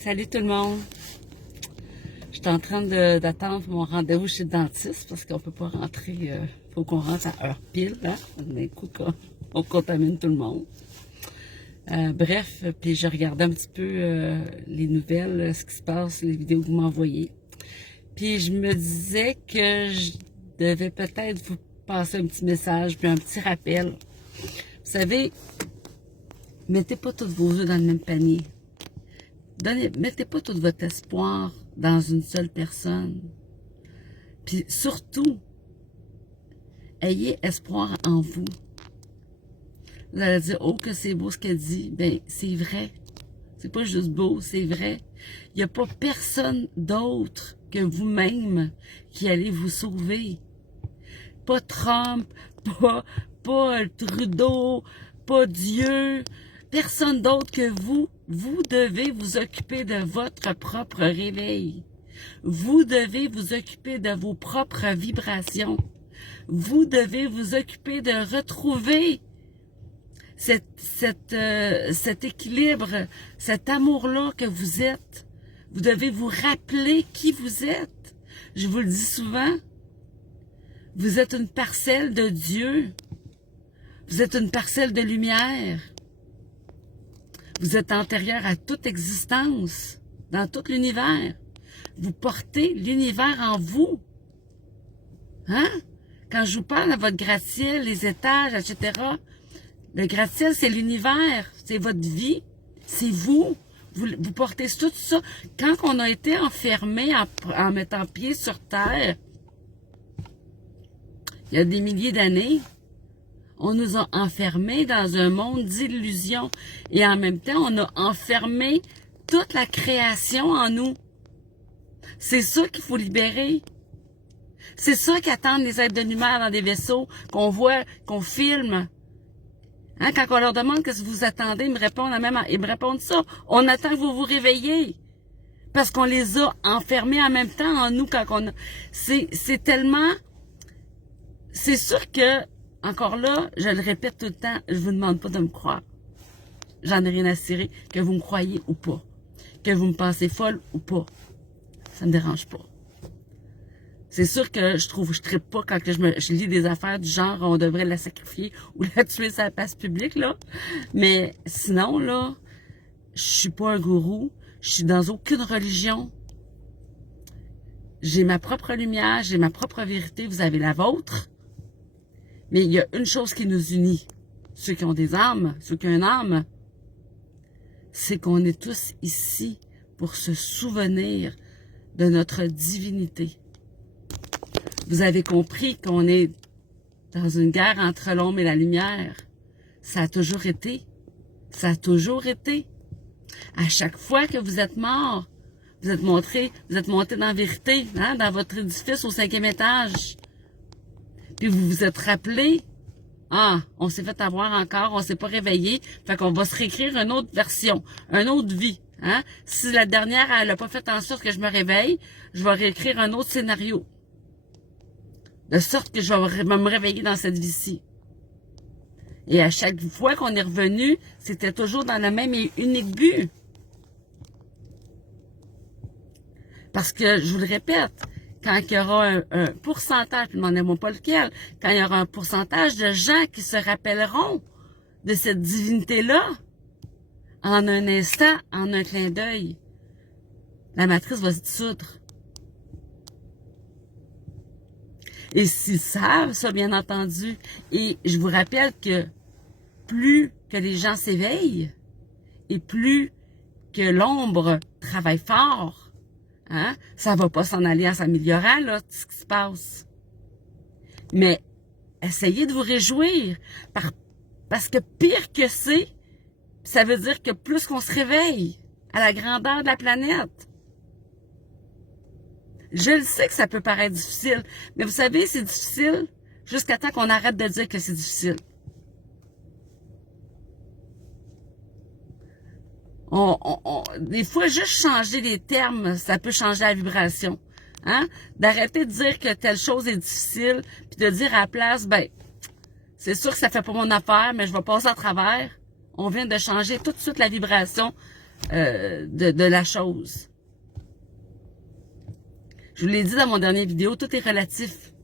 Salut tout le monde. Je suis en train d'attendre mon rendez-vous chez le dentiste parce qu'on peut pas rentrer. Faut qu'on rentre à heure pile, là. D'un coup, on contamine tout le monde. Bref, puis je regardais un petit peu les nouvelles, ce qui se passe, les vidéos que vous m'envoyez. Puis je me disais que je devais peut-être vous passer un petit message, puis un petit rappel. Vous savez, mettez pas tous vos œufs dans le même panier. Mettez pas tout votre espoir dans une seule personne. Puis surtout, ayez espoir en vous. Vous allez dire, oh, que c'est beau ce qu'elle dit. Ben, c'est vrai. C'est pas juste beau, c'est vrai. Il n'y a pas personne d'autre que vous-même qui allez vous sauver. Pas Trump, pas Trudeau, pas Dieu. Personne d'autre que vous. Vous devez vous occuper de votre propre réveil. Vous devez vous occuper de vos propres vibrations. Vous devez vous occuper de retrouver cet équilibre, cet amour-là que vous êtes. Vous devez vous rappeler qui vous êtes. Je vous le dis souvent, vous êtes une parcelle de Dieu. Vous êtes une parcelle de lumière. Vous êtes antérieur à toute existence, dans tout l'univers. Vous portez l'univers en vous. Hein? Quand je vous parle de votre gratte-ciel, les étages, etc., le gratte-ciel, c'est l'univers, c'est votre vie, c'est vous. Vous portez tout ça. Quand on a été enfermé en mettant pied sur terre, il y a des milliers d'années, on nous a enfermés dans un monde d'illusions. Et en même temps, on a enfermé toute la création en nous. C'est ça qu'il faut libérer. C'est ça qu'attendent les êtres de lumière dans des vaisseaux, qu'on voit, qu'on filme. Hein, quand on leur demande qu'est-ce que vous attendez, ils me répondent ça. On attend que vous vous réveillez. Parce qu'on les a enfermés en même temps en nous quand on a... C'est tellement... C'est sûr que, encore là, je le répète tout le temps, je vous demande pas de me croire. J'en ai rien à cirer, que vous me croyez ou pas. Que vous me pensez folle ou pas. Ça me dérange pas. C'est sûr que je trippe pas quand je lis des affaires du genre on devrait la sacrifier ou la tuer sur la place publique, là. Mais sinon, là, je suis pas un gourou, je suis dans aucune religion. J'ai ma propre lumière, j'ai ma propre vérité, vous avez la vôtre. Mais il y a une chose qui nous unit, ceux qui ont des âmes, ceux qui ont une âme, c'est qu'on est tous ici pour se souvenir de notre divinité. Vous avez compris qu'on est dans une guerre entre l'ombre et la lumière. Ça a toujours été. Ça a toujours été. À chaque fois que vous êtes mort, vous êtes monté dans la vérité, hein, dans votre édifice au 5e étage. Puis vous vous êtes rappelé, on s'est fait avoir encore, on s'est pas réveillé, fait qu'on va se réécrire une autre version, une autre vie. Hein? Si la dernière, elle a pas fait en sorte que je me réveille, je vais réécrire un autre scénario. De sorte que je vais me réveiller dans cette vie-ci. Et à chaque fois qu'on est revenu, c'était toujours dans le même et unique but. Parce que, je vous le répète, quand il y aura un pourcentage, je ne demandez-moi pas lequel, quand il y aura un pourcentage de gens qui se rappelleront de cette divinité-là, en un instant, en un clin d'œil, la matrice va se dissoudre. Et s'ils savent ça, bien entendu, et je vous rappelle que plus que les gens s'éveillent, et plus que l'ombre travaille fort, hein, ça va pas s'en aller en s'améliorant, là, ce qui se passe. Mais essayez de vous réjouir, parce que pire que c'est, ça veut dire que plus qu'on se réveille à la grandeur de la planète. Je le sais que ça peut paraître difficile, mais vous savez, c'est difficile jusqu'à temps qu'on arrête de dire que c'est difficile. Des fois, juste changer les termes, ça peut changer la vibration. Hein? D'arrêter de dire que telle chose est difficile, puis de dire à la place, ben, c'est sûr que ça fait pas mon affaire, mais je vais passer à travers. On vient de changer tout de suite la vibration de la chose. Je vous l'ai dit dans mon dernier vidéo, tout est relatif.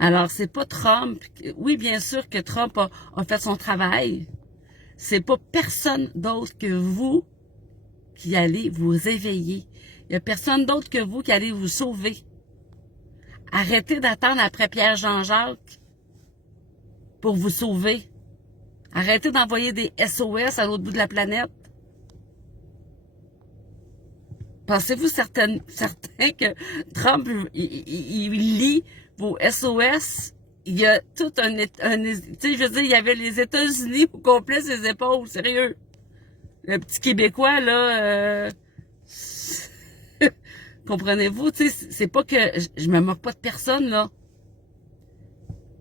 Alors, c'est pas Trump. Oui, bien sûr que Trump a fait son travail. C'est pas personne d'autre que vous qui allez vous éveiller. Il y a personne d'autre que vous qui allez vous sauver. Arrêtez d'attendre après Pierre Jean-Jacques pour vous sauver. Arrêtez d'envoyer des SOS à l'autre bout de la planète. Pensez-vous certain que Trump, il lit vos SOS? Il y a tout tu sais, je veux dire, il y avait les États-Unis au complet sur ses épaules, sérieux. Le petit Québécois, là, comprenez-vous, tu sais, c'est pas que, je me moque pas de personne, là.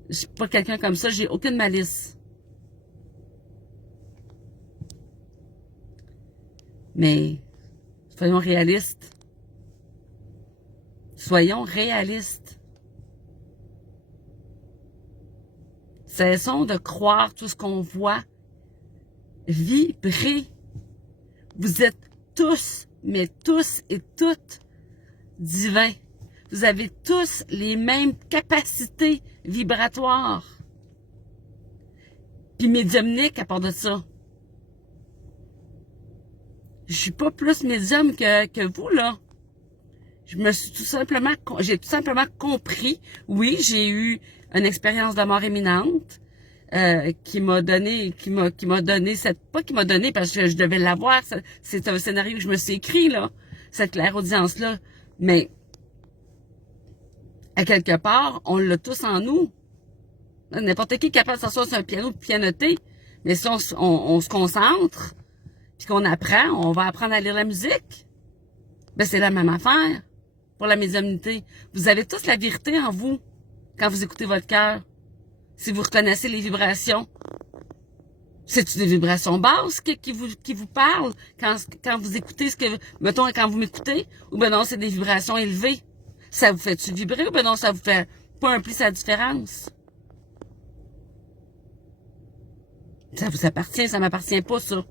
Je suis pas quelqu'un comme ça, j'ai aucune malice. Mais, soyons réalistes. Soyons réalistes. Cessons de croire tout ce qu'on voit. Vibrez. Vous êtes tous, mais tous et toutes divins. Vous avez tous les mêmes capacités vibratoires. Puis médiumniques à part de ça. Je suis pas plus médium que vous, là. J'ai tout simplement compris. Oui, j'ai eu une expérience de mort imminente qui m'a donné cette, pas qui m'a donné parce que je devais l'avoir. C'est un scénario que je me suis écrit, là, cette clairaudience-là. Mais à quelque part, on l'a tous en nous. N'importe qui est capable de s'asseoir sur un piano et de pianoter. Mais si on se concentre, puis qu'on apprend, on va apprendre à lire la musique. Ben, c'est la même affaire pour la médiumnité. Vous avez tous la vérité en vous quand vous écoutez votre cœur. Si vous reconnaissez les vibrations. C'est-tu des vibrations basses qui vous parlent quand vous écoutez ce que... Mettons, quand vous m'écoutez, ou ben non, c'est des vibrations élevées. Ça vous fait-tu vibrer ou ben non, ça vous fait pas un pli sa différence? Ça vous appartient, ça m'appartient pas, ça.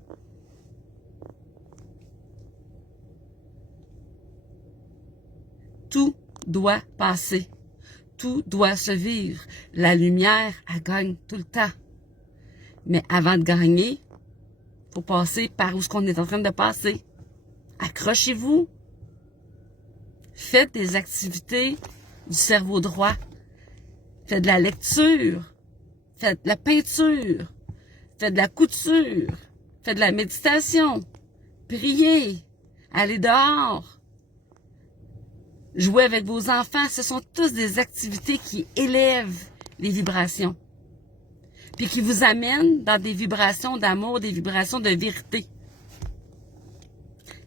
Tout doit passer. Tout doit se vivre. La lumière, elle gagne tout le temps. Mais avant de gagner, faut passer par où ce qu'on est en train de passer. Accrochez-vous. Faites des activités du cerveau droit. Faites de la lecture. Faites de la peinture. Faites de la couture. Faites de la méditation. Priez. Allez dehors. Jouer avec vos enfants, ce sont tous des activités qui élèvent les vibrations. Puis qui vous amènent dans des vibrations d'amour, des vibrations de vérité.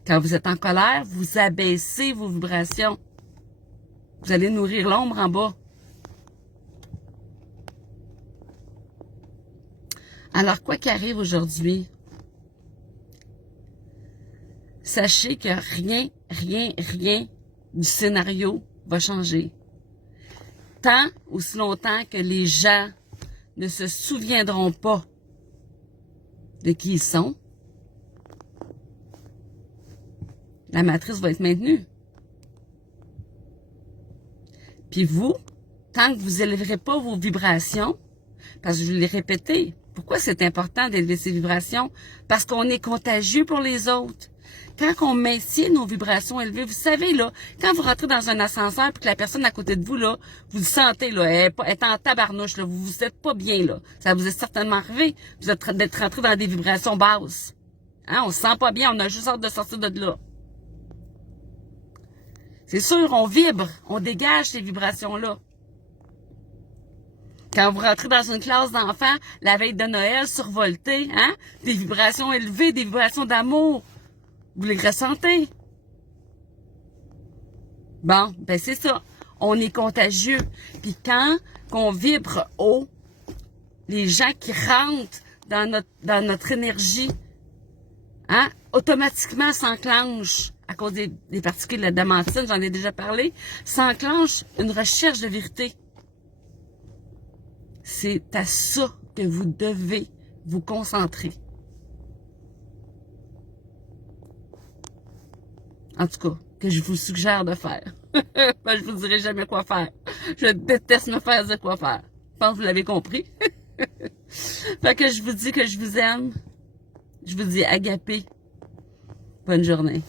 Quand vous êtes en colère, vous abaissez vos vibrations. Vous allez nourrir l'ombre en bas. Alors, quoi qu'arrive aujourd'hui, sachez que rien du scénario va changer. Tant aussi longtemps que les gens ne se souviendront pas de qui ils sont, la matrice va être maintenue. Puis vous, tant que vous élèverez pas vos vibrations, parce que je l'ai répété, pourquoi c'est important d'élever ces vibrations? Parce qu'on est contagieux pour les autres. Quand on maintient nos vibrations élevées, vous savez, là, quand vous rentrez dans un ascenseur et que la personne à côté de vous, là, vous le sentez, là, elle est en tabarnouche, là, vous êtes pas bien, là. Ça vous est certainement arrivé. Vous êtes d'être rentré dans des vibrations basses. Hein? On se sent pas bien, on a juste hâte de sortir de là. C'est sûr, on vibre, on dégage ces vibrations-là. Quand vous rentrez dans une classe d'enfants, la veille de Noël, survoltée, hein? Des vibrations élevées, des vibrations d'amour. Vous les ressentez? Bon, ben c'est ça. On est contagieux. Puis quand on vibre haut, les gens qui rentrent dans notre énergie, hein, automatiquement s'enclenchent, à cause des particules de l'adamantine, j'en ai déjà parlé, s'enclenche une recherche de vérité. C'est à ça que vous devez vous concentrer. En tout cas, que je vous suggère de faire. Ben, je vous dirai jamais quoi faire. Je déteste me faire dire quoi faire. Je pense que vous l'avez compris. Fait que je vous dis que je vous aime. Je vous dis agapé. Bonne journée.